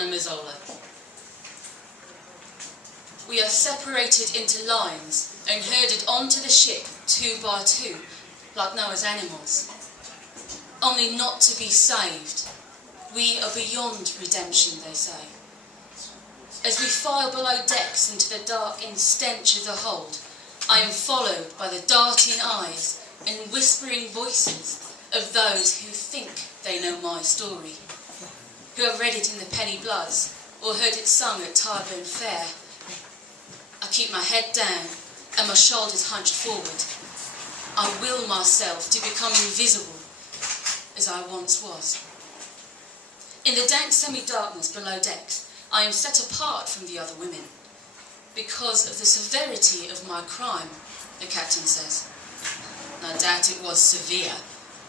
and a Mazzola. We are separated into lines and herded onto the ship 2 by 2, like Noah's animals. Only not to be saved. We are beyond redemption, they say. As we file below decks into the dark and stench of the hold, I am followed by the darting eyes and whispering voices of those who think they know my story, who have read it in the Penny Bloods or heard it sung at Tyburn Fair. I keep my head down and my shoulders hunched forward. I will myself to become invisible as I once was. In the dank semi-darkness below decks, I am set apart from the other women because of the severity of my crime, the captain says. No doubt it was severe.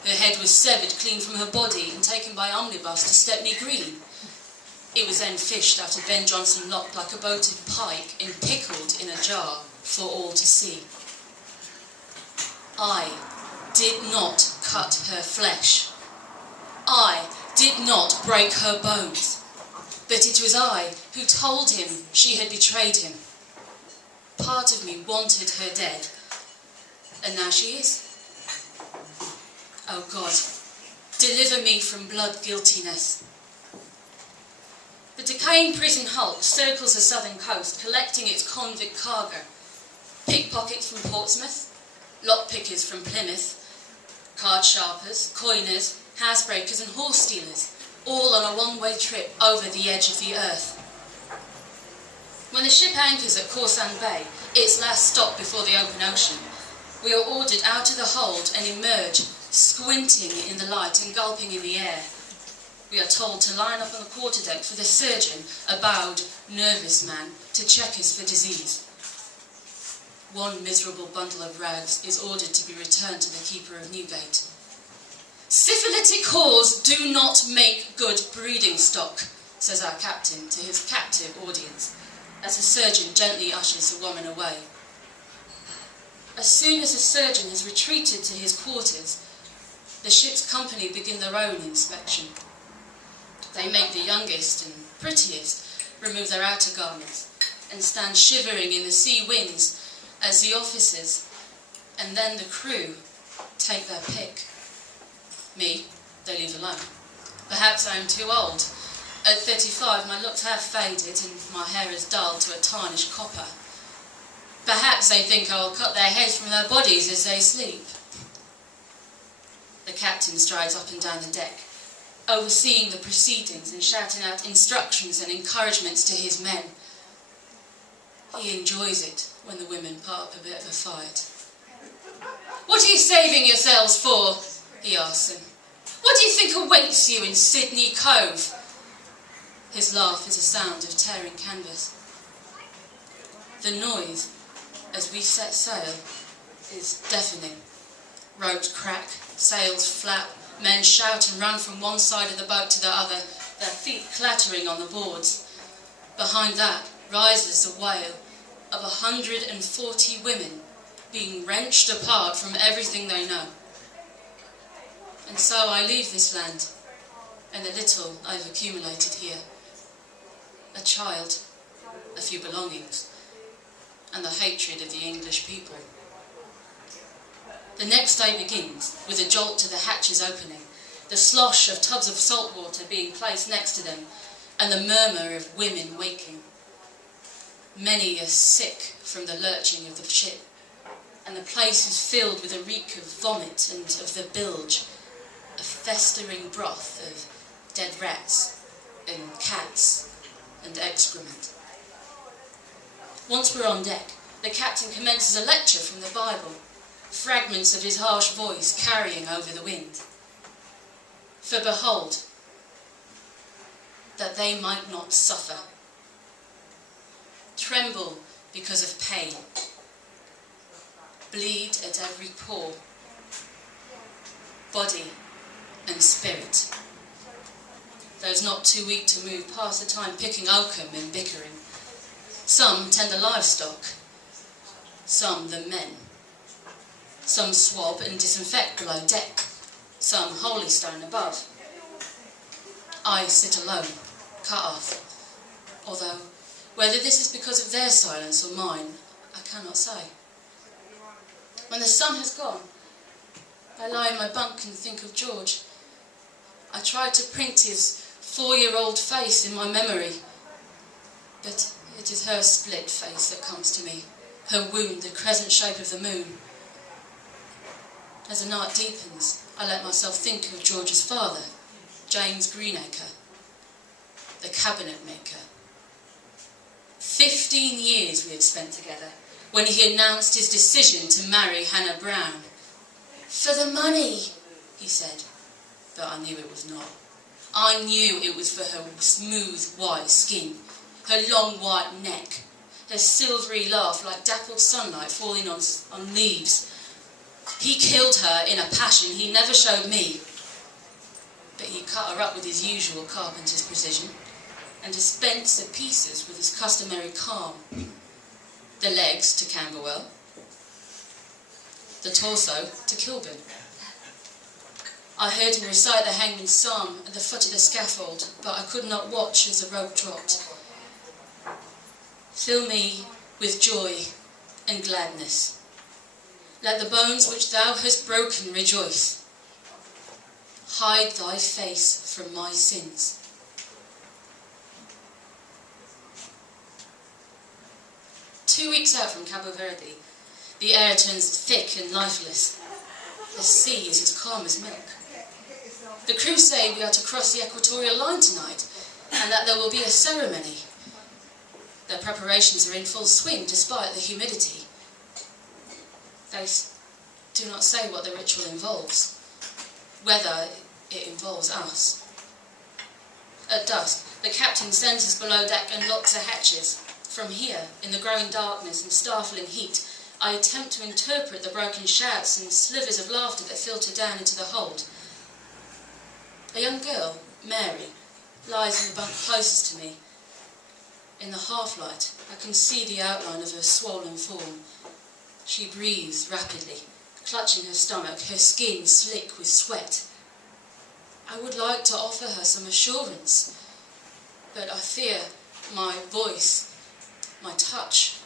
Her head was severed clean from her body and taken by omnibus to Stepney Green. It was then fished out of Ben Jonson Lock like a boated pike and pickled in a jar for all to see. I did not cut her flesh. I did not break her bones. But it was I who told him she had betrayed him. Part of me wanted her dead, and now she is. Oh God, deliver me from blood guiltiness. The decaying prison hulk circles the southern coast, collecting its convict cargo. Pickpockets from Portsmouth, lockpickers from Plymouth, card sharpers, coiners, housebreakers and horse stealers, all on a one-way trip over the edge of the earth. When the ship anchors at Corsan Bay, its last stop before the open ocean, we are ordered out of the hold and emerge, squinting in the light and gulping in the air. We are told to line up on the quarterdeck for the surgeon, a bowed, nervous man, to check us for disease. One miserable bundle of rags is ordered to be returned to the keeper of Newgate. Syphilitic whores do not make good breeding stock, says our captain to his captive audience, as the surgeon gently ushers the woman away. As soon as the surgeon has retreated to his quarters, the ship's company begin their own inspection. They make the youngest and prettiest remove their outer garments and stand shivering in the sea winds as the officers and then the crew take their pick. Me, they leave alone. Perhaps I am too old. At 35, my looks have faded and my hair is dulled to a tarnished copper. Perhaps they think I will cut their heads from their bodies as they sleep. The captain strides up and down the deck, overseeing the proceedings and shouting out instructions and encouragements to his men. He enjoys it when the women put up a bit of a fight. "What are you saving yourselves for?" he asks them. "What do you think awaits you in Sydney Cove?" His laugh is a sound of tearing canvas. The noise, as we set sail, is deafening. Ropes crack, sails flap, men shout and run from one side of the boat to the other, their feet clattering on the boards. Behind that rises the wail of 140 women being wrenched apart from everything they know. And so I leave this land and the little I've accumulated here. A child, a few belongings, and the hatred of the English people. The next day begins with a jolt to the hatches opening, the slosh of tubs of salt water being placed next to them, and the murmur of women waking. Many are sick from the lurching of the ship, and the place is filled with a reek of vomit and of the bilge, a festering broth of dead rats and cats and excrement. Once we're on deck, the captain commences a lecture from the Bible, fragments of his harsh voice carrying over the wind. For behold, that they might not suffer. Tremble because of pain. Bleed at every pore. Body and spirit. Those not too weak to move pass the time picking oakum and bickering. Some tend the livestock. Some the men. Some swab and disinfect below deck. Some holystone above. I sit alone, cut off, although whether this is because of their silence or mine, I cannot say. When the sun has gone, I lie in my bunk and think of George. I tried to print his 4-year-old face in my memory, but it is her split face that comes to me, her wound, the crescent shape of the moon. As the night deepens, I let myself think of George's father, James Greenacre, the cabinet maker. 15 years we had spent together when he announced his decision to marry Hannah Brown. "For the money," he said, but I knew it was not. I knew it was for her smooth white skin, her long white neck, her silvery laugh like dappled sunlight falling on leaves. He killed her in a passion he never showed me, but he cut her up with his usual carpenter's precision and dispensed the pieces with his customary calm. The legs to Camberwell, the torso to Kilburn. I heard him recite the hangman's psalm at the foot of the scaffold, but I could not watch as the rope dropped. Fill me with joy and gladness. Let the bones which thou hast broken rejoice. Hide thy face from my sins. Two weeks out from Cabo Verde, the air turns thick and lifeless. The sea is as calm as milk. The crew say we are to cross the equatorial line tonight, and that there will be a ceremony. Their preparations are in full swing despite the humidity. They do not say what the ritual involves, whether it involves us. At dusk, the captain sends us below deck and locks the hatches. From here, in the growing darkness and startling heat, I attempt to interpret the broken shouts and slivers of laughter that filter down into the hold. A young girl, Mary, lies in the bunk closest to me. In the half-light, I can see the outline of her swollen form. She breathes rapidly, clutching her stomach, her skin slick with sweat. I would like to offer her some assurance, but I fear my voice, my touch,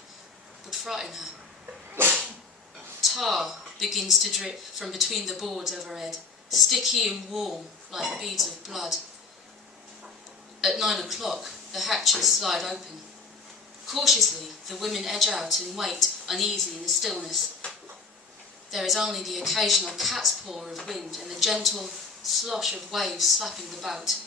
would frighten her. Tar begins to drip from between the boards overhead, sticky and warm like beads of blood. At 9 o'clock, the hatches slide open. Cautiously, the women edge out and wait, uneasy in the stillness. There is only the occasional cat's paw of wind and the gentle slosh of waves slapping the boat.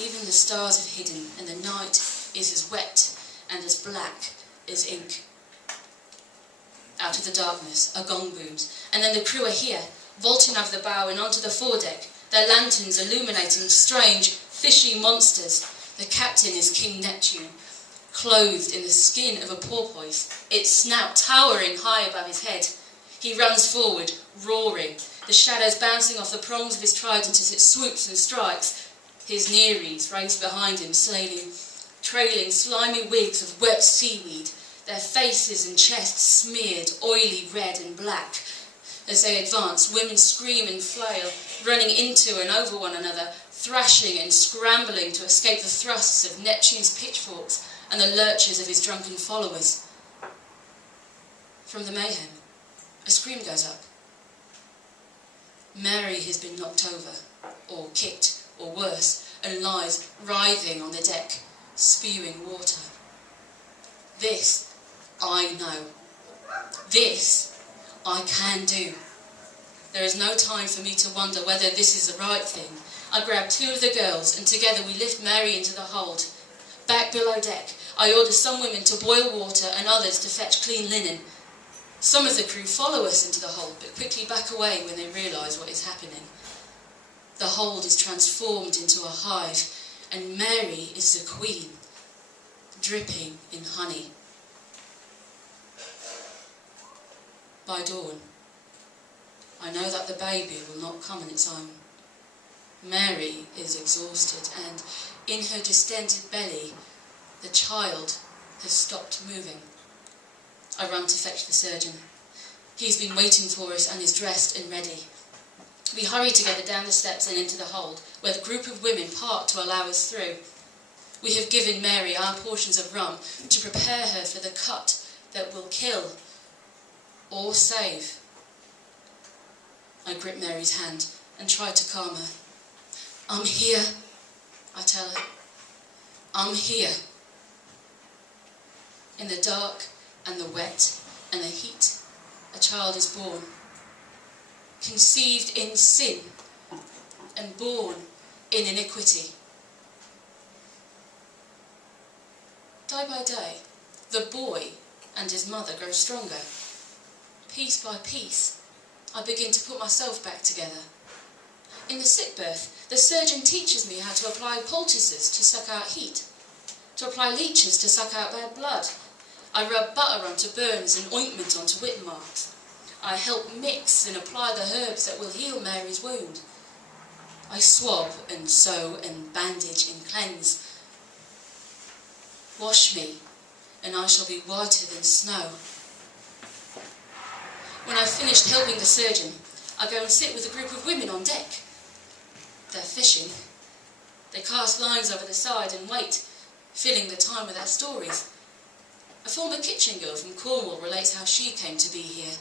Even the stars have hidden, and the night is as wet and as black as ink. Out of the darkness, a gong booms, and then the crew are here, vaulting over the bow and onto the foredeck, their lanterns illuminating strange, fishy monsters. The captain is King Neptune, clothed in the skin of a porpoise, its snout towering high above his head. He runs forward, roaring, the shadows bouncing off the prongs of his trident as it swoops and strikes. His Nereids race behind him, trailing slimy wigs of wet seaweed, their faces and chests smeared oily red and black. As they advance, women scream and flail, running into and over one another, thrashing and scrambling to escape the thrusts of Neptune's pitchforks and the lurches of his drunken followers. From the mayhem, a scream goes up. Mary has been knocked over, or kicked, or worse, and lies writhing on the deck, spewing water. This I know. This I can do. There is no time for me to wonder whether this is the right thing. I grab two of the girls, and together we lift Mary into the hold. Back below deck, I order some women to boil water and others to fetch clean linen. Some of the crew follow us into the hold, but quickly back away when they realise what is happening. The hold is transformed into a hive, and Mary is the queen, dripping in honey. By dawn, I know that the baby will not come on its own. Mary is exhausted, and in her distended belly, the child has stopped moving. I run to fetch the surgeon. He's been waiting for us and is dressed and ready. We hurry together down the steps and into the hold, where the group of women part to allow us through. We have given Mary our portions of rum to prepare her for the cut that will kill or save. I grip Mary's hand and try to calm her. I'm here, I tell her. I'm here. In the dark and the wet and the heat, a child is born. Conceived in sin and born in iniquity. Day by day, the boy and his mother grow stronger. Piece by piece, I begin to put myself back together. In the sick berth, the surgeon teaches me how to apply poultices to suck out heat, to apply leeches to suck out bad blood. I rub butter onto burns and ointment onto whip marks. I help mix and apply the herbs that will heal Mary's wound. I swab and sew and bandage and cleanse. Wash me, and I shall be whiter than snow. When I've finished helping the surgeon, I go and sit with a group of women on deck. They're fishing. They cast lines over the side and wait, filling the time with their stories. A former kitchen girl from Cornwall relates how she came to be here,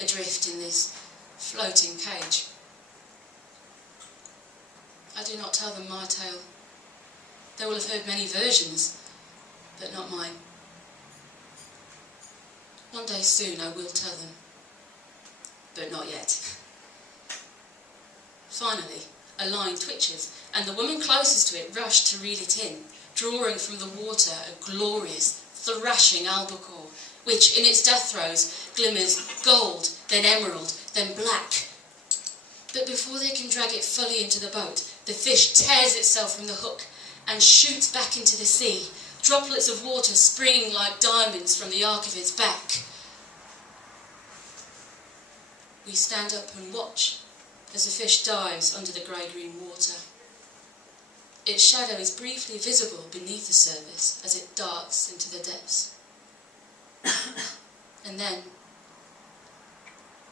adrift in this floating cage. I do not tell them my tale. They will have heard many versions, but not mine. One day soon I will tell them, but not yet. Finally, a line twitches, and the woman closest to it rushed to reel it in, drawing from the water a glorious, thrashing albacore, which, in its death throes, glimmers gold, then emerald, then black. But before they can drag it fully into the boat, the fish tears itself from the hook and shoots back into the sea, droplets of water springing like diamonds from the arc of its back. We stand up and watch as the fish dives under the grey-green water. Its shadow is briefly visible beneath the surface as it darts into the depths. And then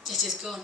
it is gone.